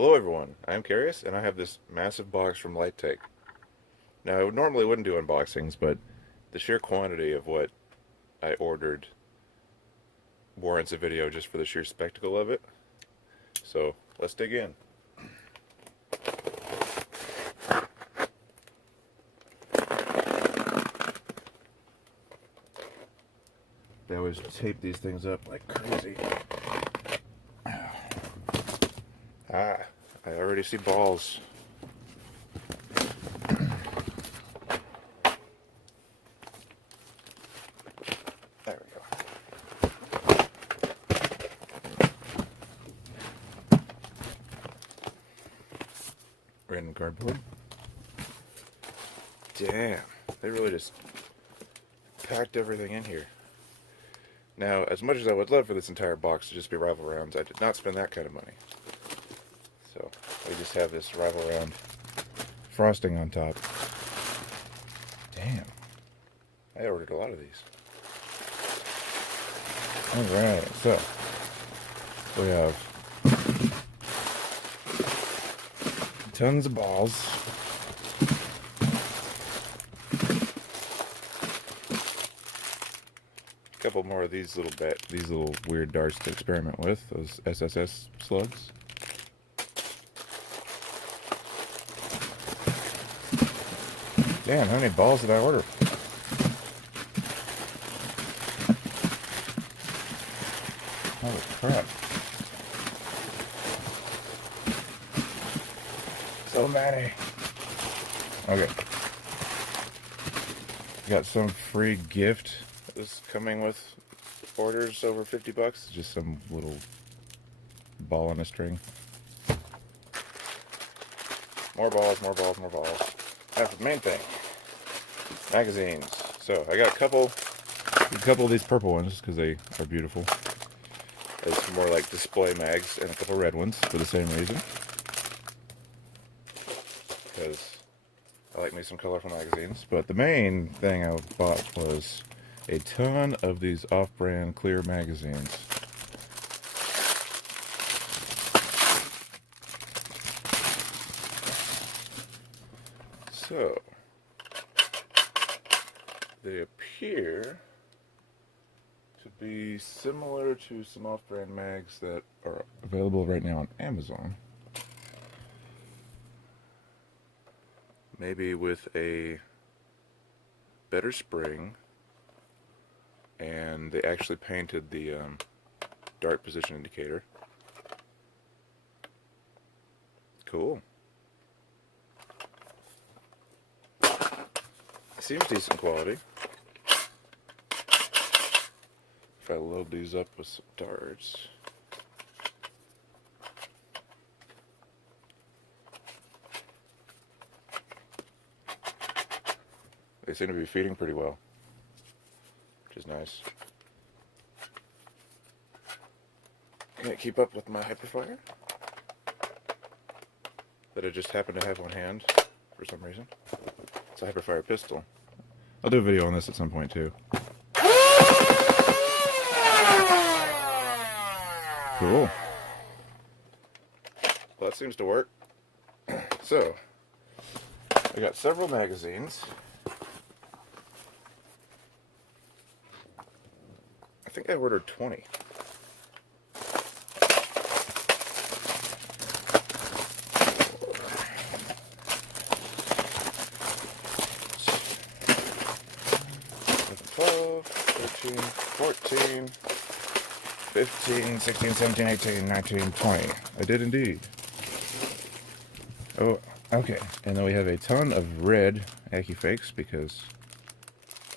Hello everyone, I'm Carius, and I have this massive box from Lightake. Now, I normally wouldn't do unboxings, but the sheer quantity of what I ordered warrants a video just for the sheer spectacle of it. So, let's dig in. They always tape these things up like crazy. Ah, I already see balls. There we go. Random cardboard. Damn, they really just packed everything in here. Now, as much as I would love for this entire box to just be rival rounds, I did not spend that kind of money. So, we just have this rival round frosting on top. Damn. I ordered a lot of these. Alright, so we have tons of balls. A couple more of these little weird darts to experiment with, those SSS slugs. Damn, how many balls did I order? Holy crap. So many. Okay. Got some free gift that was coming with orders over 50 bucks. Just some little ball on a string. More balls, more balls, more balls. That's the main thing. Magazines. So I got a couple of these purple ones because they are beautiful. It's more like display mags, and a couple red ones for the same reason. Because I like me some colorful magazines. But the main thing I bought was a ton of these off-brand clear magazines. So they appear to be similar to some off-brand mags that are available right now on Amazon. Maybe with a better spring, and they actually painted the dart position indicator. Cool. Seems decent quality. If I load these up with some darts. They seem to be feeding pretty well, which is nice. Can't keep up with my hyperfire that I just happen to have on hand for some reason. It's a hyperfire pistol. I'll do a video on this at some point too. Cool. Well, that seems to work. So, I got several magazines. I think I ordered 20. $12, $13, $14, $15, $16, $17, $18, $19, $20. I did indeed. Oh, okay. And then we have a ton of red AccuFakes because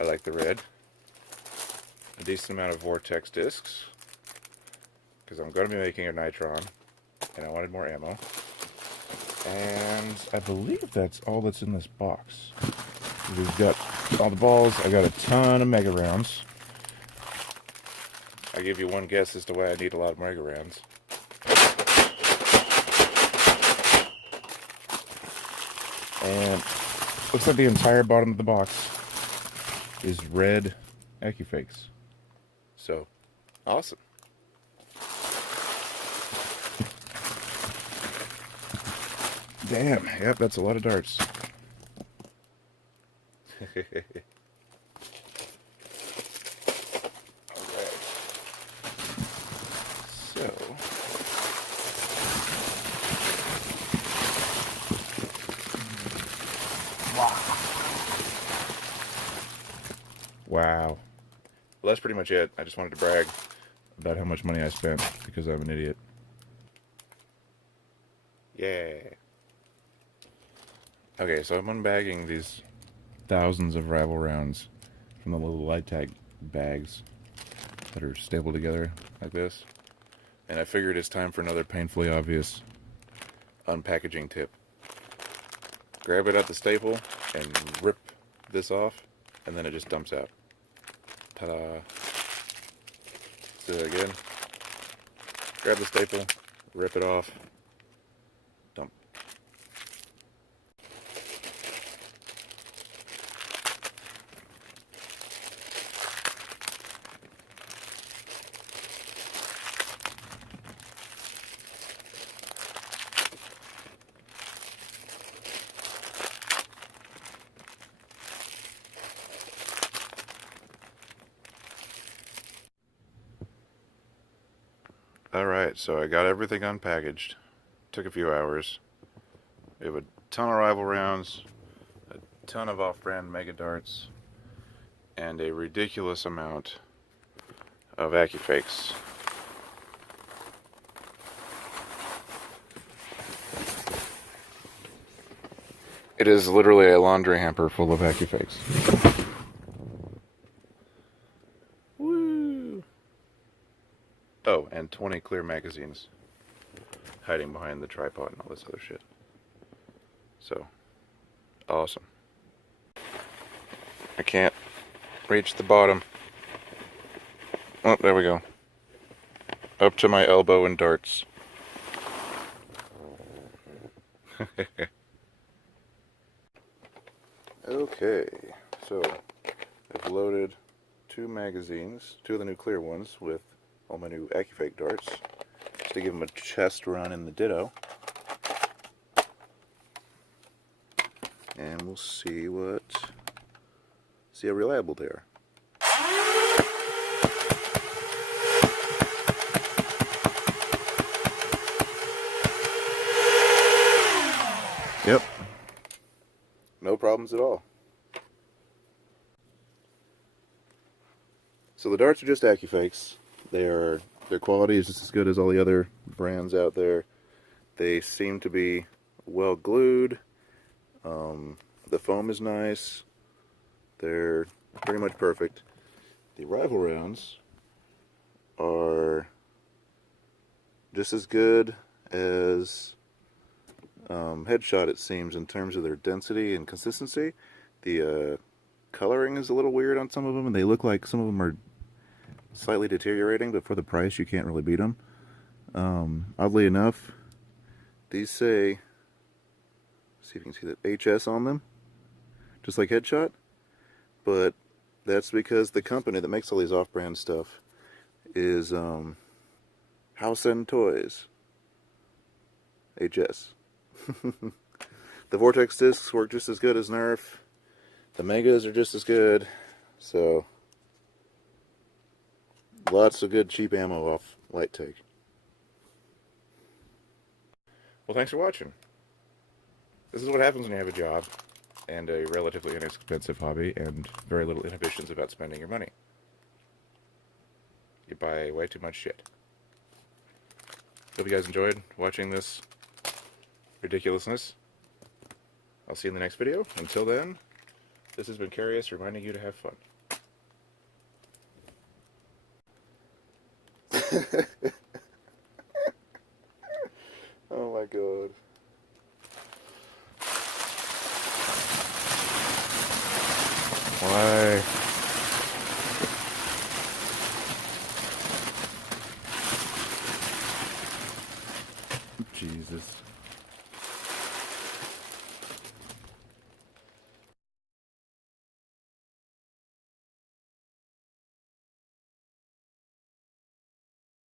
I like the red. A decent amount of Vortex discs because I'm going to be making a Nitron and I wanted more ammo. And I believe that's all that's in this box. We've got all the balls. I got a ton of mega rounds. I give you one guess as to why I need a lot of mega rounds. And looks like the entire bottom of the box is red AccuFakes. So, awesome. Damn, yep, that's a lot of darts. Alright. So. Wow. Well, that's pretty much it. I just wanted to brag about how much money I spent because I'm an idiot. Yeah. Okay, so I'm unbagging these thousands of rival rounds from the little Lightake bags that are stapled together like this. And I figured it's time for another painfully obvious unpackaging tip. Grab it at the staple and rip this off, and then it just dumps out. Ta-da. Let's do it again. Grab the staple, rip it off, dump. Alright, so I got everything unpackaged. Took a few hours. We have a ton of rival rounds, a ton of off-brand mega darts, and a ridiculous amount of AccuFakes. It is literally a laundry hamper full of AccuFakes. Woo! Oh, and 20 clear magazines hiding behind the tripod and all this other shit. So, awesome. I can't reach the bottom. Oh, there we go. Up to my elbow in darts. Okay, so I've loaded 2 magazines, 2 of the new clear ones, with all my new AccuFake darts, just to give them a test run in the Ditto. And we'll see how reliable they are. Yep. No problems at all. So the darts are just AccuFakes. Their quality is just as good as all the other brands out there. They seem to be well glued. The foam is nice. They're pretty much perfect. The rival rounds are just as good as Headshot, it seems, in terms of their density and consistency. The coloring is a little weird on some of them, and they look like some of them are slightly deteriorating, but for the price you can't really beat them. Oddly enough, these say, see if you can see that HS on them, just like Headshot, but that's because the company that makes all these off-brand stuff is House and Toys, HS. The Vortex discs work just as good as Nerf. The Megas are just as good. So, lots of good cheap ammo off Lightake. Well, thanks for watching. This is what happens when you have a job and a relatively inexpensive hobby and very little inhibitions about spending your money. You buy way too much shit. Hope you guys enjoyed watching this ridiculousness. I'll see you in the next video. Until then, this has been Carius reminding you to have fun. Oh my god. Why? Jesus.